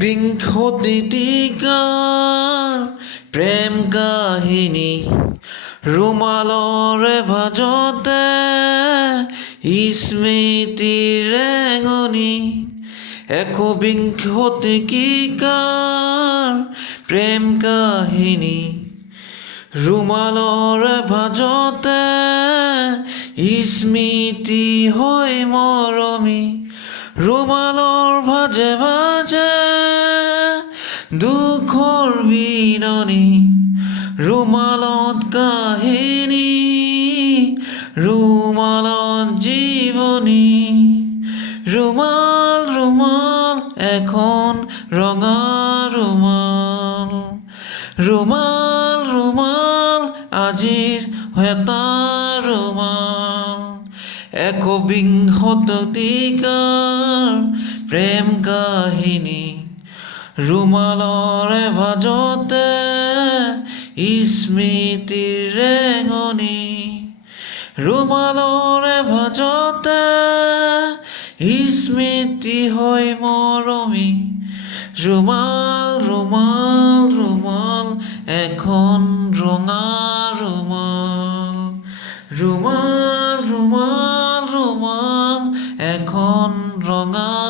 বিংশতিকাৰ প্ৰেম কাহিনী ৰুমালৰে ভাজতে স্মৃতিৰ ৰেঙনি বিংশতিকাৰ প্ৰেম কাহিনী ৰুমালৰে ভাজতে স্মৃতি হৈ মৰমি ৰুমালৰ ভাজে ভাজে দুখৰ বিননি ৰুমালত কাহিনী ৰুমালত জীৱনী ৰুমাল ৰুমাল এখন ৰঙা ৰুমাল ৰুমাল ৰুমাল আজিৰ এটা ৰুমাল বিংশতিকাৰ প্ৰেম কাহিনী ৰুমালৰে ভাজতে স্মৃতিৰ ৰেঙনি ৰুমালৰে ভাজতে স্মৃতি হৈ মৰমি ৰুমাল ৰুমাল ৰুমাল এখন ৰঙা ৰুমাল ৰুমাল ৰুমাল ৰুমাল এখন ৰঙা